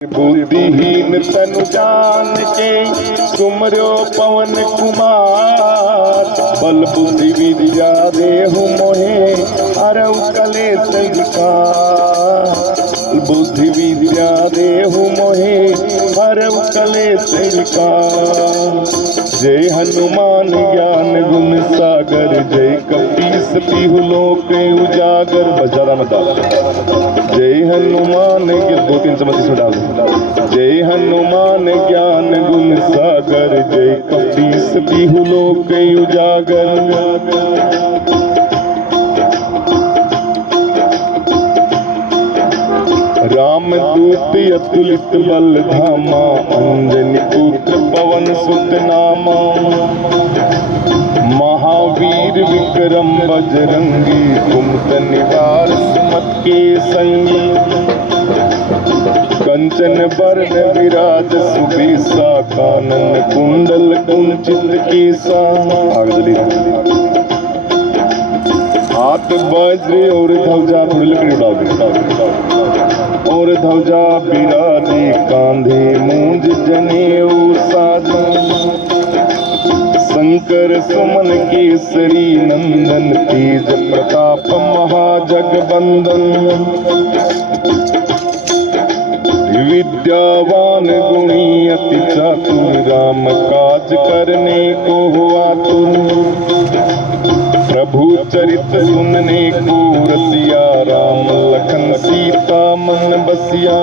बुद्धिहीन तनु जान के सुमर्यो पवन कुमार। बल बुद्धि विद्या देहु मोहे हरऊ कलेश विकार। बुद्धि विद्या देहु मोहे हरऊ कलेश विकार। जय हनुमान ज्ञान गुण सागर, जय कपीस पीहु लोक उजागर। बजारा मत जय हनुमान के 2-3 चम्मच इसमें डाल दो। जय हनुमान ज्ञान गुण सागर, जय कपीस पीहु लोक उजागर। राम दूत अतुलित बल धामा, अंजनी पुत्र पवन सुत नामा। महावीर विक्रम बजरंगी, कुमत निवार सुमत के संगी। कंचन बरन विराज सुबीसा, कानन कुंडल कुंचित केसा। हाथ वज्र और ध्वजा, थोड़ी लकड़ी उड़ा दे। और ध्वजा बिराजे कांधे मूंज जनेऊ साजा। शंकर सुमन केसरी नंदन, तेज प्रताप महाजगबंदन। विद्यावान गुणी अति चातुर, राम काज करने को आतुर। प्रभु चरित सुनने को रसिया, राम लखन सीता मन बसिया।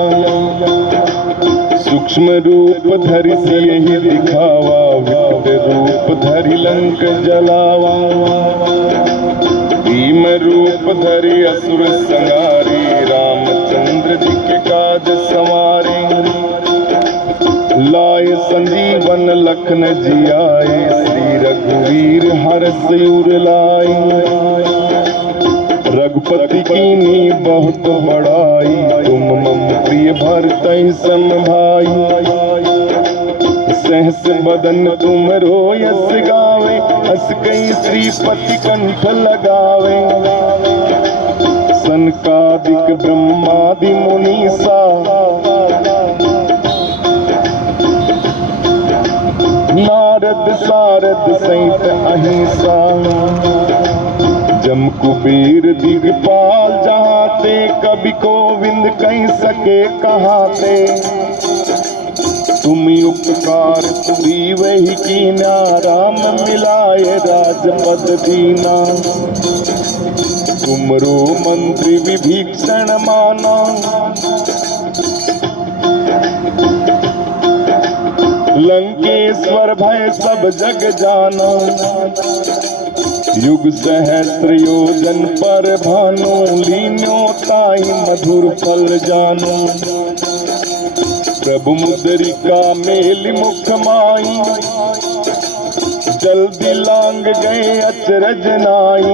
सूक्ष्म रूप धरि सियहि दिखावा, विकट रूप धरि लंक जलावा। भीम रूप धरि असुर संहारे, रामचंद्र जी के काज सवारे। लाए संजीवन लखन जियाए, श्री रघुवीर हर्ष उर लाए। रघुपति कीन्ही बहुत बड़ाई, तुम मम प्रिय भरतहि सम भाई। सहस बदन तुम रोयस गावे, हस कई श्रीपति कंठ लगावे। सनकादिक ब्रह्मादि मुनीसा, नारद सारद सहित अहिंसा। जम कुबेर दिगपाल जहाते, कवि गोविंद कह सके कहाते। तुम उपकार तुरी वही कीना, राम मिलाए राजपद दीना। तुमरो मंत्री विभीषण माना, लंकेश्वर भय सब जग जाना। युग सहस्त्र योजन पर भानु, लीन्यो ताहि मधुर फल जानो। प्रभु मुद्रिका मेलि मुख माई, जल्दी लांग गए अचरज नाई।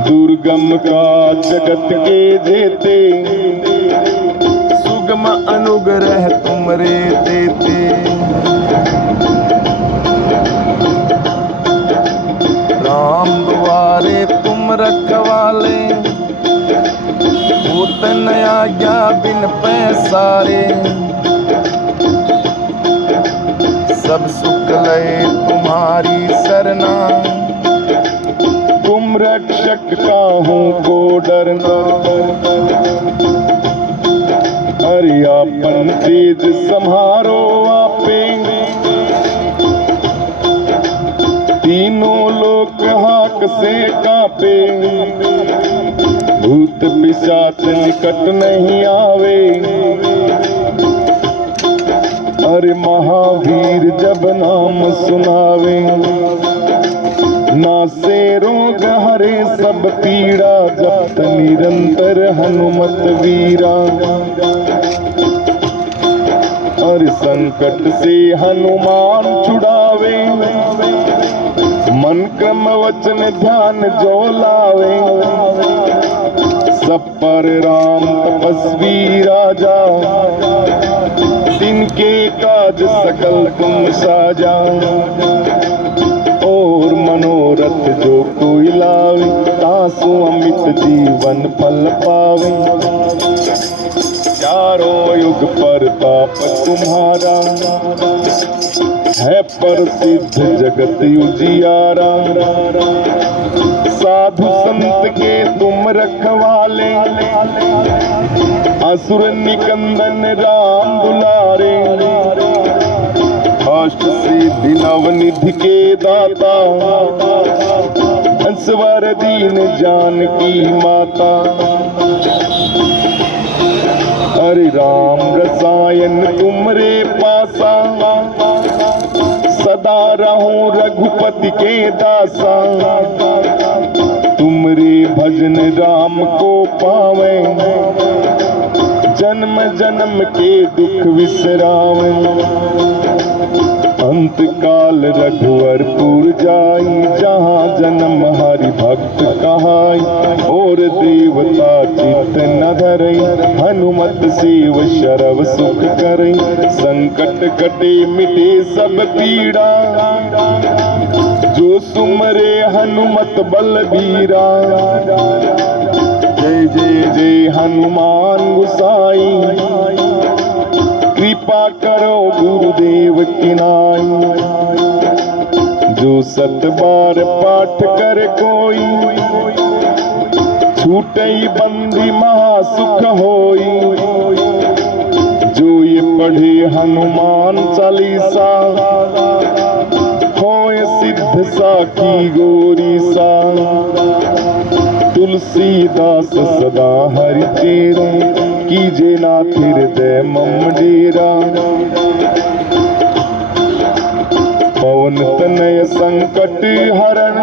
दुर्गम का जगत के जेते, सुगम अनुग्रह तुमरे देते। राम द्वारे तुम रखवाले, होत न आज्ञा बिन पैसारे। सब सुख लय तुम्हारी सरना, तुम रक्षक काहू को डरना। हरि आपन तेज सम्हारो आपे, तीनों लोक हाक से कापे। भूत पिशाच निकट नहीं आवे, अरे महावीर जब नाम सुनावे। नासे रोग हरे सब पीड़ा, जपत निरंतर हनुमत वीरा। हर संकट से हनुमान छुड़ावे, मन क्रम वचन ध्यान जो लावे। सब पर राम तपस्वी राजा, तिनके काज सकल तुम साजा। और मनोरथ जो कोई लावे, तासु अमित जीवन फल पावे। चारों युग प्रताप तुम्हारा, है प्रसिद्ध जगत उजियारा। साधु संत के तुम रखवाले, असुर निकंदन राम दुलारे। अष्ट सिद्धि नवनिधि के दाता, अंसवर दीन जानकी माता। हरे राम रसायन तुमरे पासा, सदा रहूं रघुपति के दासा। तुमरे भजन राम को पावे, जन्म जन्म के दुख विसरावे। अंत काल रघुवरपुर जाई, जहाँ जन्म हरि भक्त कहाई। और देवता चित्त न धरई, हनुमत सेव शरव सुख करई। संकट कटे मिटे सब पीड़ा, जो सुमरे हनुमत बलबीरा। जय जय जय हनुमान गोसाई, कृपा करो गुरुदेव की नाई। जो सत बार पाठ कर कोई, छूटई बंदी महासुख होई। जो ये पढ़े हनुमान चालीसा, होए सिद्ध साखी गोरी सा। तुलसीदास सदा हरि तेरे, कीजे नाथ हृदय मम डेरा। पवन तनय संकट हरण,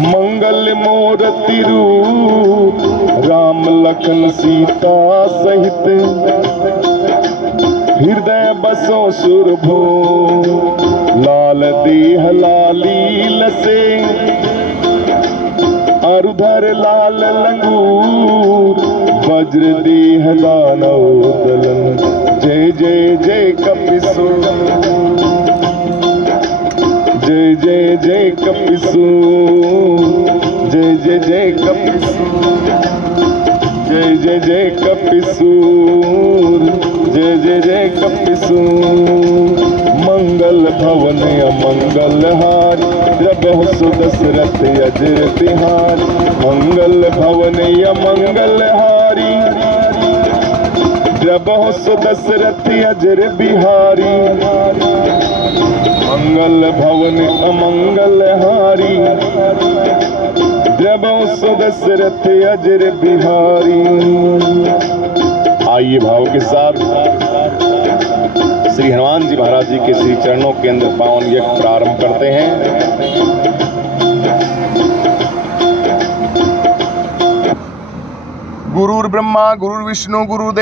मंगल मूरति रूप। राम लखन सीता सहित, हृदय बसो सुरभो। लाल देह लाली लसे, अरुधर लाल लंगूर। वज्र देह दानव दलन, जय जय जय कपिसूर। जय जय जय कपिसूर, जय जय जय कपिसूर। जय जय जय कपिसूर, जय जय जय कपिसूर। मंगल भवन अमंगल हारी, द्रबहु सुदशरथ अजर बिहारी। मंगल भवन अमंगल हारी, द्रबहु सुदशरथ अजर बिहारी। मंगल भवन अमंगल हारी, द्रबहु सुदशरथ अजर बिहारी। आइए भाव के साथ श्री हनुमान जी महाराज जी के श्री चरणों के अंदर पावन यज्ञ प्रारंभ करते हैं। गुरुर्ब्रह्मा गुरुर्विष्णु गुरुदेव